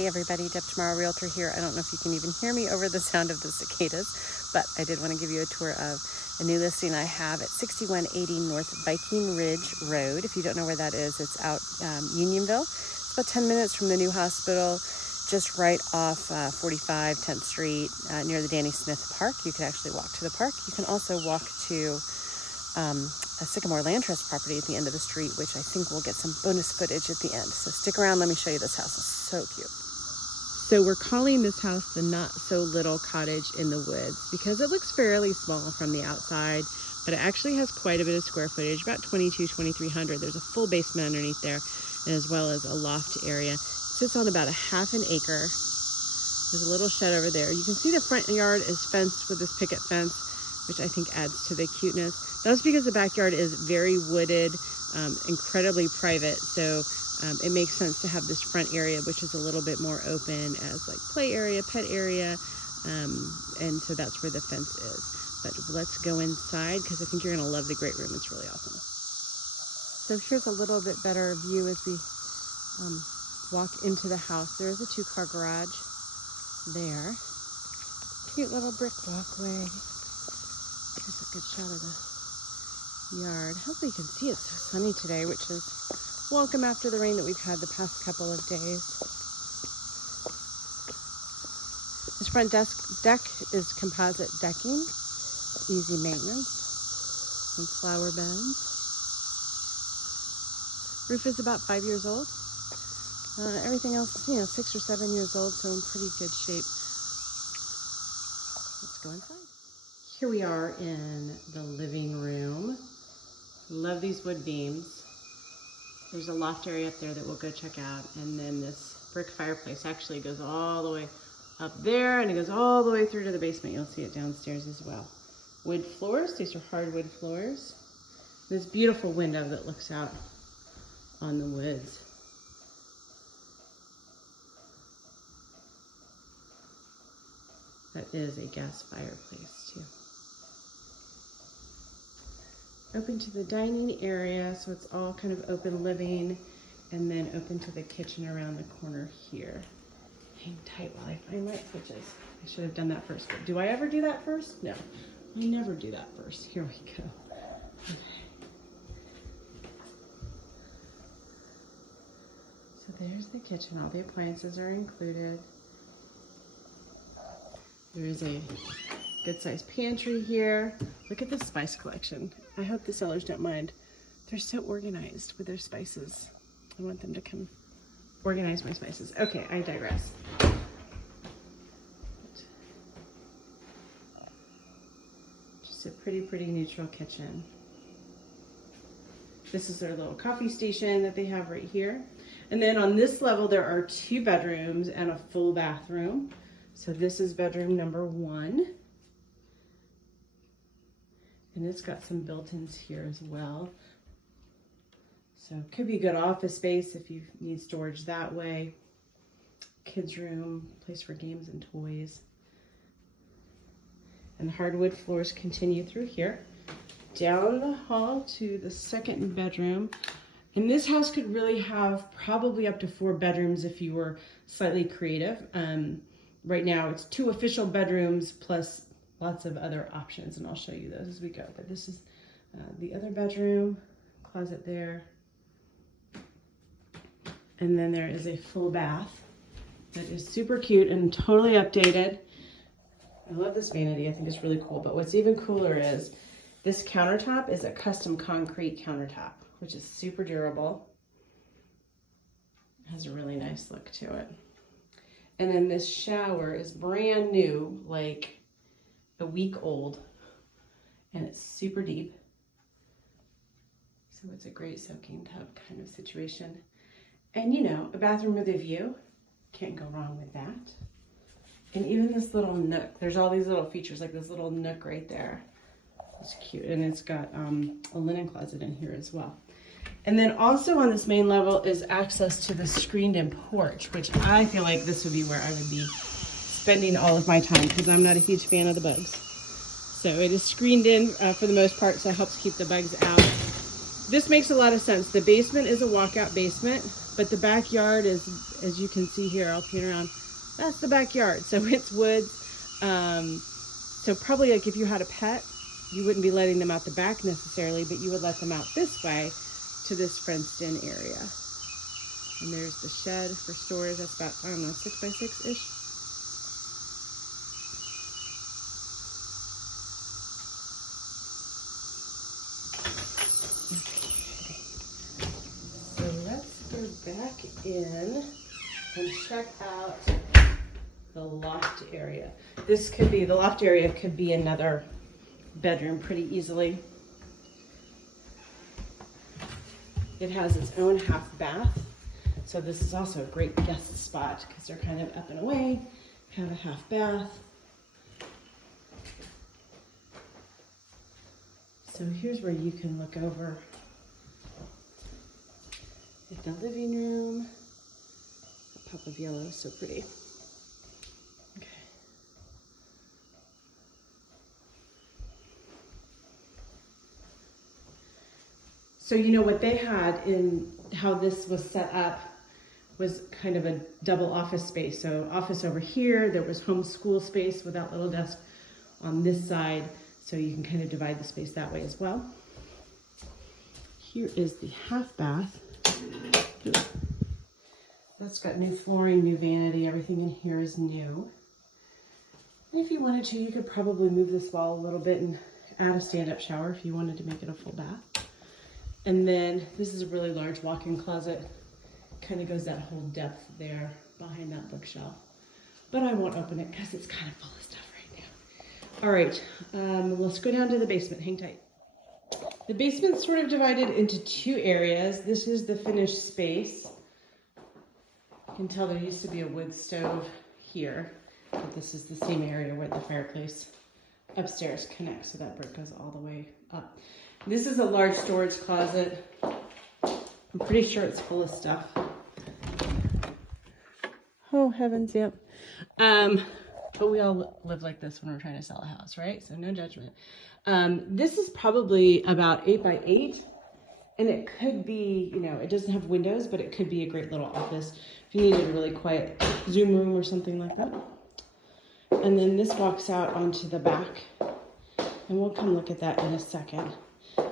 Hey everybody, Deb Tomorrow Realtor here. I don't know if you can even hear me over the sound of the cicadas, but I did want to give you a tour of a new listing I have at 6180 North Viking Ridge Road. If you don't know where that is, it's out Unionville. It's about 10 minutes from the new hospital, just right off 45 10th Street near the Danny Smith Park. You could actually walk to the park. You can also walk to a Sycamore Land Trust property at the end of the street, which I think we'll get some bonus footage at the end. So stick around, let me show you this house. It's so cute. So we're calling this house the Not So Little Cottage in the Woods because it looks fairly small from the outside, but it actually has quite a bit of square footage, about 2,300. There's a full basement underneath there, and as well as a loft area. It sits on about a half an acre. There's a little shed over there. You can see the front yard is fenced with this picket fence, which I think adds to the cuteness. That's because the backyard is very wooded, incredibly private. So it makes sense to have this front area, which is a little bit more open as like play area, pet area. And so that's where the fence is. But let's go inside because I think you're gonna love the great room. It's really awesome. So here's a little bit better view as we walk into the house. There is a 2-car garage there. Cute little brick walkway. Here's a good shot of the yard. Hopefully you can see it's so sunny today, which is welcome after the rain that we've had the past couple of days. This front deck is composite decking, easy maintenance, some flower beds. Roof is about 5 years old. Everything else is, 6 or 7 years old, so in pretty good shape. Let's go inside. Here we are in the living room. Love these wood beams. There's a loft area up there that we'll go check out. And then this brick fireplace actually goes all the way up there and it goes all the way through to the basement. You'll see it downstairs as well. Wood floors, these are hardwood floors. This beautiful window that looks out on the woods. That is a gas fireplace too. Open to the dining area, so it's all kind of open living, and then open to the kitchen around the corner here. Hang tight while I find light switches. I should have done that first. But do I ever do that first? No, I never do that first. Here we go. Okay. So there's the kitchen. All the appliances are included. There is a good sized pantry here. Look at the spice collection. I hope the sellers don't mind. They're so organized with their spices. I want them to come organize my spices. Okay, I digress. Just a pretty neutral kitchen. This is their little coffee station that they have right here. And then on this level, there are 2 bedrooms and a full bathroom. So this is bedroom number 1. And it's got some built-ins here as well. So it could be good office space if you need storage that way. Kids' room, place for games and toys. And the hardwood floors continue through here. Down the hall to the 2nd bedroom. And this house could really have probably up to 4 bedrooms if you were slightly creative. Right now it's 2 official bedrooms plus lots of other options, and I'll show you those as we go. But this is the other bedroom, closet there. And then there is a full bath that is super cute and totally updated. I love this vanity, I think it's really cool. But what's even cooler is this countertop is a custom concrete countertop, which is super durable. It has a really nice look to it. And then this shower is brand new, like a week old, and it's super deep. So it's a great soaking tub kind of situation. And a bathroom with a view, can't go wrong with that. And even this little nook, there's all these little features, like this little nook right there. It's cute, and it's got a linen closet in here as well. And then also on this main level is access to the screened-in porch, which I feel like this would be where I would be spending all of my time because I'm not a huge fan of the bugs. So it is screened in for the most part, so it helps keep the bugs out. This makes a lot of sense. The basement is a walkout basement, But the backyard is, as you can see here, I'll pan around, that's the backyard. So it's woods. So probably like if you had a pet, you wouldn't be letting them out the back necessarily, but you would let them out this way to this fenced in area. And there's the shed for storage. That's about, I don't know, 6 by 6-ish. So let's go back in and check out the loft area. This could be, the loft area could be another bedroom pretty easily. It has its own half bath. So this is also a great guest spot because they're kind of up and away, have a half bath. So here's where you can look over at the living room. A pop of yellow is so pretty. Okay. So you know what they had in how this was set up was kind of a double office space. So office over here, there was homeschool space with that little desk on this side. So you can kind of divide the space that way as well. Here is the half bath. That's got new flooring, new vanity, everything in here is new. And if you wanted to, you could probably move this wall a little bit and add a stand-up shower if you wanted to make it a full bath. And then this is a really large walk-in closet. Kind of goes that whole depth there behind that bookshelf. But I won't open it because it's kind of full of stuff right now. All right, let's go down to the basement. Hang tight. The basement's sort of divided into 2 areas. This is the finished space. You can tell there used to be a wood stove here, but this is the same area where the fireplace upstairs connects, so that brick goes all the way up. This is a large storage closet. I'm pretty sure it's full of stuff. Oh, heavens, yep. But we all live like this when we're trying to sell a house, right? So no judgment. This is probably about 8 by 8. And it could be, you know, it doesn't have windows, but it could be a great little office if you needed a really quiet Zoom room or something like that. And then this walks out onto the back. And we'll come look at that in a second.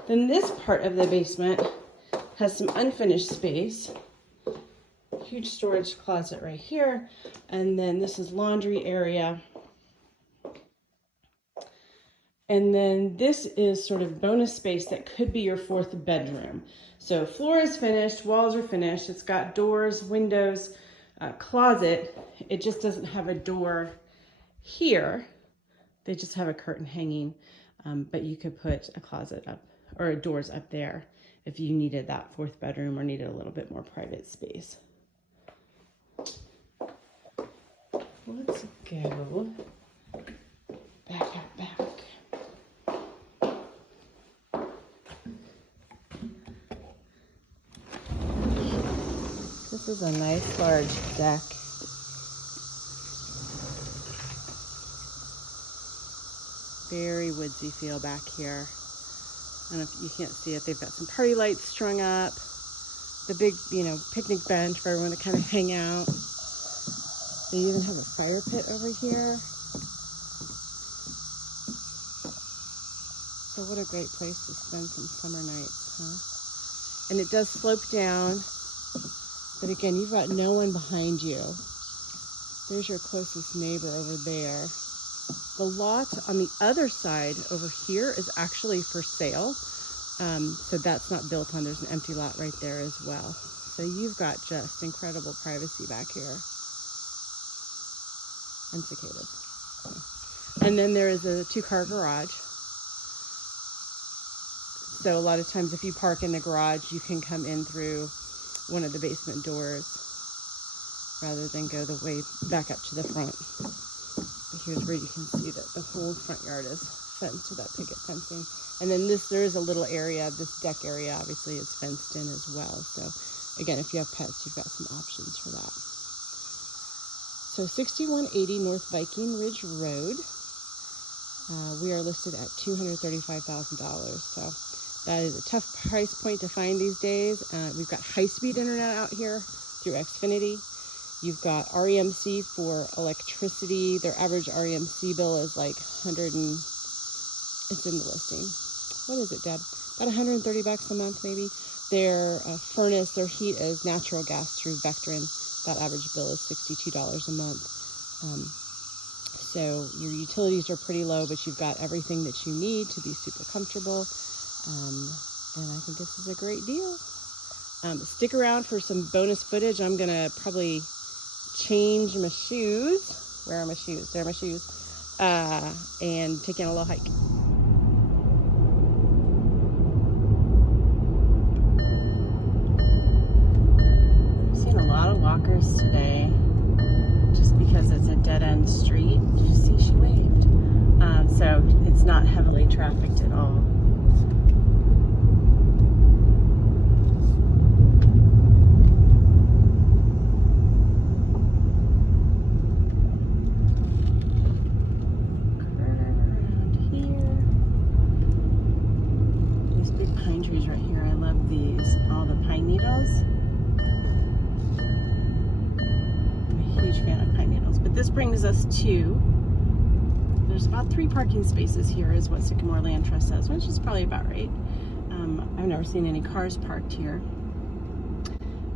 Then this part of the basement has some unfinished space. Huge storage closet right here. And then this is laundry area. And then this is sort of bonus space that could be your 4th bedroom. So floor is finished, walls are finished. It's got doors, windows, closet. It just doesn't have a door here. They just have a curtain hanging, but you could put a closet up or doors up there if you needed that 4th bedroom or needed a little bit more private space. Let's go back out back. This is a nice large deck. Very woodsy feel back here. I don't know if you can't see it. They've got some party lights strung up. The big, you know, picnic bench for everyone to kind of hang out. They even have a fire pit over here. So what a great place to spend some summer nights, huh? And it does slope down. But again, you've got no one behind you. There's your closest neighbor over there. The lot on the other side over here is actually for sale. So that's not built on. There's an empty lot right there as well. So you've got just incredible privacy back here. And cicadas. And then there is a 2-car garage. So a lot of times if you park in the garage, you can come in through one of the basement doors rather than go the way back up to the front. But here's where you can see that the whole front yard is fenced with that picket fencing. And then there is a little area, this deck area, obviously is fenced in as well. So again, if you have pets, you've got some options for that. So 6180 North Viking Ridge Road. We are listed at $235,000. So That is a tough price point to find these days. We've got high-speed internet out here through Xfinity. You've got REMC for electricity. Their average REMC bill is like it's in the listing. What is it, Deb? About $130 a month, maybe. Their furnace, their heat is natural gas through Vectren. That average bill is $62 a month. So your utilities are pretty low, but you've got everything that you need to be super comfortable. And I think this is a great deal. Stick around for some bonus footage. I'm gonna probably change my shoes. Where are my shoes? There are my shoes. And take in a little hike. I've seen a lot of walkers today, just because it's a dead-end street. Did you see she waved? So it's not heavily trafficked at all. Pine trees right here. I love these. All the pine needles. I'm a huge fan of pine needles. But this brings us to, there's about 3 parking spaces here is what Sycamore Land Trust says, which is probably about right. I've never seen any cars parked here.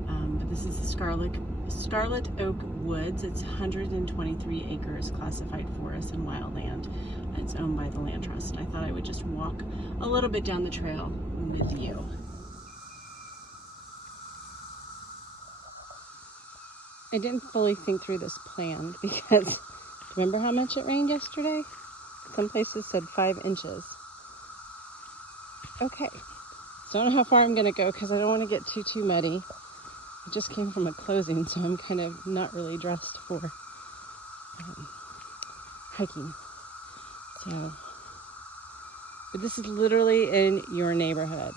But this is the Scarlet Oak Woods. It's 123 acres, classified forest and wildland. It's owned by the Land Trust, and I thought I would just walk a little bit down the trail with you. I didn't fully think through this plan because remember how much it rained yesterday? Some places said 5 inches. Okay, don't know how far I'm gonna go because I don't want to get too muddy. I just came from a closing, so I'm kind of not really dressed for hiking. So, but this is literally in your neighborhood.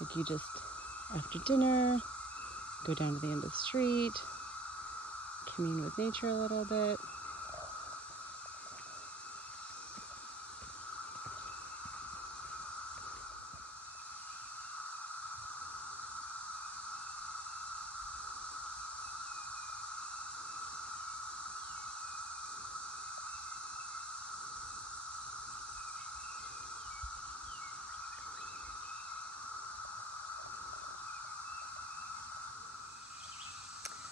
Like, you just, after dinner, go down to the end of the street, commune with nature a little bit.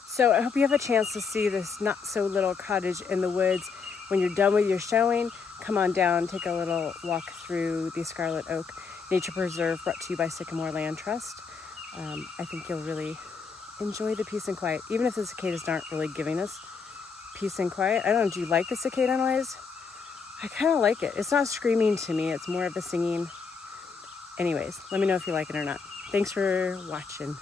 So I hope you have a chance to see this not so little cottage in the woods. When you're done with your showing, come on down, take a little walk through the Scarlet Oak Nature Preserve, brought to you by Sycamore Land Trust. I think you'll really enjoy the peace and quiet, even if the cicadas aren't really giving us peace and quiet. I don't know, do you like the cicada noise? I kind of like it. It's not screaming to me, it's more of a singing. Anyways, let me know if you like it or not. Thanks for watching.